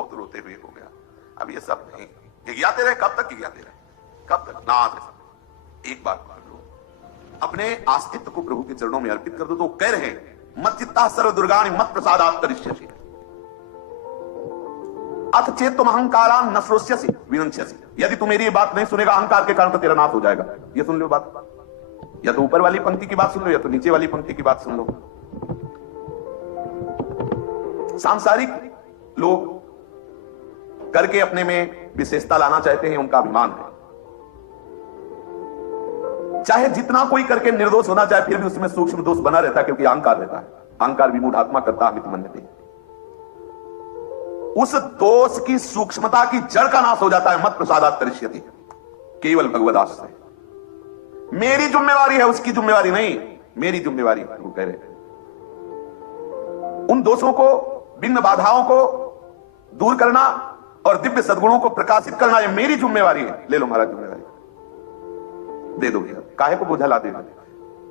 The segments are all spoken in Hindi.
बहुत रोते हुए हो गया। अब ये सब नहीं, गिज्ञाते रहे, कब तक गिज्ञाते रहे, कब तक नाथ। एक बात कर लो, अपने अस्तित्व को प्रभु के चरणों में अर्पित कर दो। तो कह रहे मत चित्ता सर्व दुर्गानि मत प्रसादात् करिष्यसि अथ चेत तुम अहंकारान न श्रोष्यसि विनश्यसि। यदि तू मेरी ये बात नहीं सुनेगा अहंकार के कारण तो तेरा नाश हो जाएगा। ये सुन लो बात, या तो ऊपर वाली पंक्ति की बात सुन लो या तो नीचे वाली पंक्ति की बात सुन लो। सांसारिक लोग करके अपने में विशेषता लाना चाहते हैं, उनका अभिमान है। चाहे जितना कोई करके निर्दोष होना चाहे फिर भी उसमें सूक्ष्म दोष बना रहता है, क्योंकि अहंकार रहता है। अहंकार विमूढ़ आत्मा करता अमित मन्यते। उस दोष की सूक्ष्मता की जड़ का नाश हो जाता है। मत प्रसादात् करिष्यति, केवल भगवद आश्रय। मेरी जिम्मेवारी है, उसकी जिम्मेवारी नहीं, मेरी जिम्मेवारी है। वो कह रहे उन दोषों को, भिन्न बाधाओं को दूर करना और दिव्य सद्गुणों को प्रकाशित करना, ये मेरी जिम्मेवारी है। ले लो महाराज जिम्मेवारी, दे दो भैया, काहे को बोझा ला देना।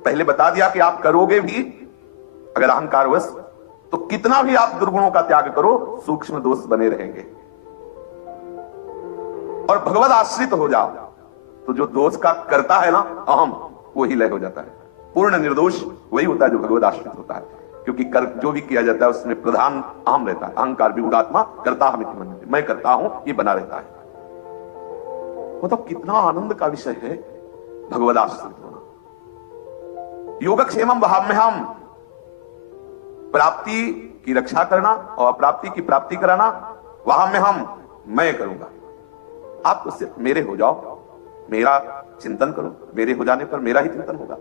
पहले बता दिया कि आप करोगे भी अगर अहंकारवश, तो कितना भी आप दुर्गुणों का त्याग करो सूक्ष्म दोष बने रहेंगे। और भगवद आश्रित हो जाओ तो जो दोष का करता है ना अहम, वही लय हो जाता है। पूर्ण निर्दोष वही होता है जो भगवद आश्रित होता है, क्योंकि कर जो भी किया जाता है उसमें प्रधान अहम रहता है। अहंकार विमूढ़ आत्मा करता हम इति मन्यते, मैं करता हूं ये बना रहता है। मतलब कितना आनंद का विषय है भगवद आश्रित होना। योगक्षेमम वहाम्यहम्, प्राप्ति की रक्षा करना और अप्राप्ति की प्राप्ति कराना वहाम्यहम्, मैं करूंगा। आप तो सिर्फ मेरे हो जाओ, मेरा चिंतन करो, मेरे हो जाने पर मेरा ही चिंतन होगा।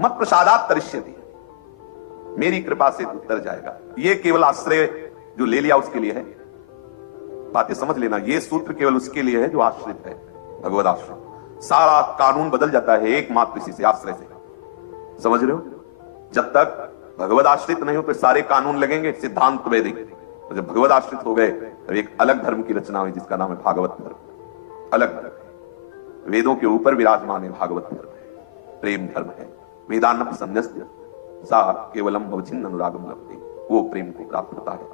मत प्रसादात् करिष्यति, मेरी कृपा से उत्तर जाएगा। ये केवल आश्रय जो ले लिया उसके लिए है। बातें समझ लेना, ये सूत्र केवल उसके लिए है जो आश्रित है, भगवद आश्रित। सारा कानून बदल जाता है एकमात्र इसी से, आश्रय से। समझ रहे हो? जब तक भगवद आश्रित नहीं हो तो सारे कानून लगेंगे सिद्धांत वैदिक। तो जब भगवद आश्रित हो गए तो एक अलग धर्म की रचना हुई जिसका नाम है भागवत धर्म। अलग धर्म है, वेदों के ऊपर विराजमान है, भागवत धर्म है, प्रेम धर्म है। वेदान्नम संन्यस्य सा केवलम भवचिन्न अनुरागम लभते, वो प्रेम को प्राप्त होता है।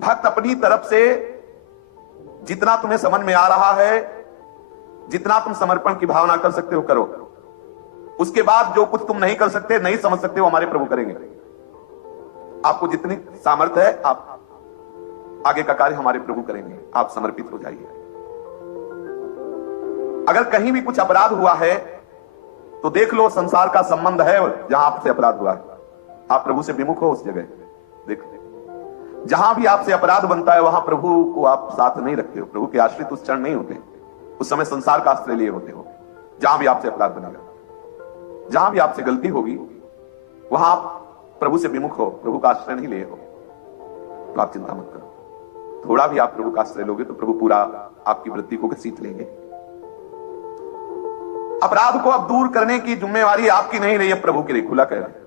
भक्त अपनी तरफ से जितना तुम्हें समझ में आ रहा है, जितना तुम समर्पण की भावना कर सकते हो करो। उसके बाद जो कुछ तुम नहीं कर सकते, नहीं समझ सकते, वो हमारे प्रभु करेंगे। आपको जितनी सामर्थ्य है आप आगे का कार्य हमारे प्रभु करेंगे। आप समर्पित हो जाइए। अगर कहीं भी कुछ अपराध हुआ है तो देख लो, संसार का संबंध है जहां आपसे अपराध हुआ है, आप प्रभु से विमुख हो उस जगह देख। जहां भी आपसे अपराध बनता है वहां प्रभु को आप साथ नहीं रखते हो, प्रभु के आश्रित उस क्षण नहीं होते, उस समय संसार का आश्रय लिए होते हो। जहां भी आपसे अपराध बनेगा, जहां भी आपसे गलती होगी वहां आप प्रभु से विमुख हो, प्रभु का आश्रय नहीं लिए हो, तो आप चिंता मत करो। थोड़ा भी आप प्रभु का आश्रय लोगे तो प्रभु पूरा आपकी वृत्ति को घसीट लेंगे। अपराध को अब दूर करने की जिम्मेवारी आपकी नहीं रही है, प्रभु के लिए खुला कह रहे हैं।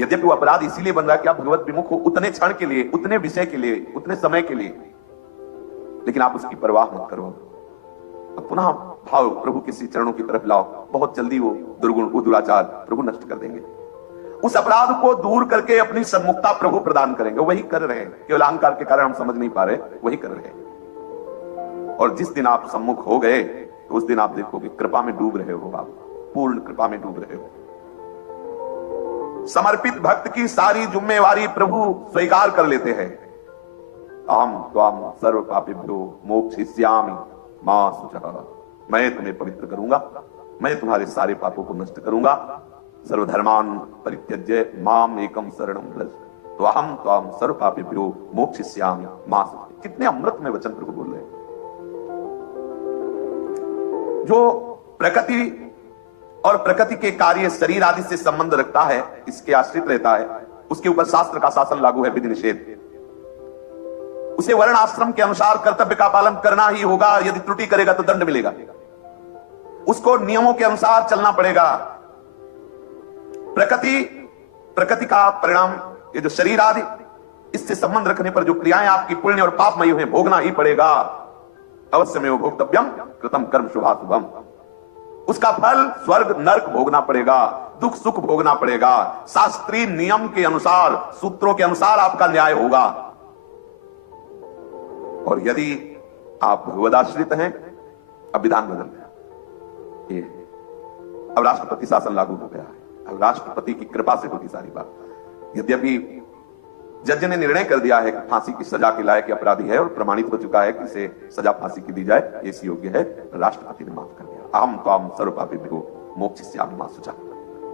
यद्यपि वो अपराध इसीलिए बन रहा है कि आप भगवत विमुख हो उतने क्षण के लिए, उतने विषय के लिए, उतने समय के लिए, लेकिन आप उसकी परवाह मत करो। अब पुनः भाव प्रभु के श्री चरणों की तरफ लाओ, बहुत जल्दी वो दुर्गुण, वो दुराचार प्रभु नष्ट कर देंगे। उस अपराध को दूर करके अपनी सन्मुखता प्रभु प्रदान करेंगे। वही कर रहे हैं, केवल अहंकार के कारण हम समझ नहीं पा रहे, वही कर रहे हैं। और जिस दिन आप सम्मुख हो गए तो उस दिन आप देखोगे कृपा में डूब रहे हो, आप पूर्ण कृपा में डूब रहे हो। समर्पित भक्त की सारी जिम्मेवारी प्रभु स्वीकार कर लेते हैं। अहम त्वाम सर्व पापेभ्यो मोक्षयिष्यामि मा शुचः, मैं तुम्हें पवित्र करूंगा, मैं तुम्हारे सारे पापों को नष्ट करूंगा। सर्वधर्मान परित्यज्य माम एकम शरणं व्रज, तो अहम त्वाम सर्व पापेभ्यो मोक्षयिष्यामि मा शुचः। कितने अमृत में वचन प्रभु बोल रहे हैं। जो प्रकृति और प्रकृति के कार्य शरीर आदि से संबंध रखता है, इसके आश्रित रहता है, उसके ऊपर शास्त्र का शासन लागू है, विधि निषेध। उसे वर्ण आश्रम के अनुसार कर्तव्य का पालन करना ही होगा। यदि त्रुटि करेगा तो दंड मिलेगा। उसको नियमों के अनुसार चलना पड़ेगा। प्रकृति का परिणाम, ये जो शरीर आदि, इससे संबंध रखने पर जो क्रियाएं आपकी पुण्य और पापमयी हैं, भोगना ही पड़ेगा। अवश्य में भोक्तव्यम कृतम कर्म शुभाशुभम, उसका फल स्वर्ग नरक भोगना पड़ेगा। दुख सुख भोगना पड़ेगा। शास्त्रीय नियम के अनुसार, सूत्रों के अनुसार आपका न्याय होगा। और यदि आप भगवदाश्रित हैं, अब विधान बदल गया, ये अब राष्ट्रपति शासन लागू हो गया है। अब राष्ट्रपति की कृपा से होगी सारी बात। यद्यपि जज ने निर्णय कर दिया है कि फांसी की सजा के लायक अपराधी है और प्रमाणित हो चुका है कि इसे सजा फांसी की दी जाए, ये योग्य है, राष्ट्रपति ने माफ कर दिया। अहम त्वाम सर्वपापेभ्यो मोक्षयिष्यामि मा शुचः।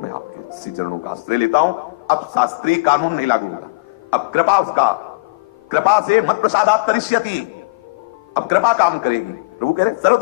मैं आपके श्री चरणों का आश्रय लेता हूं। अब शास्त्रीय कानून नहीं लागू होगा, अब कृपा उसका, कृपा से मत प्रसादात् तरिष्यति, अब कृपा काम करेगी। प्रभु कह रहे सर्व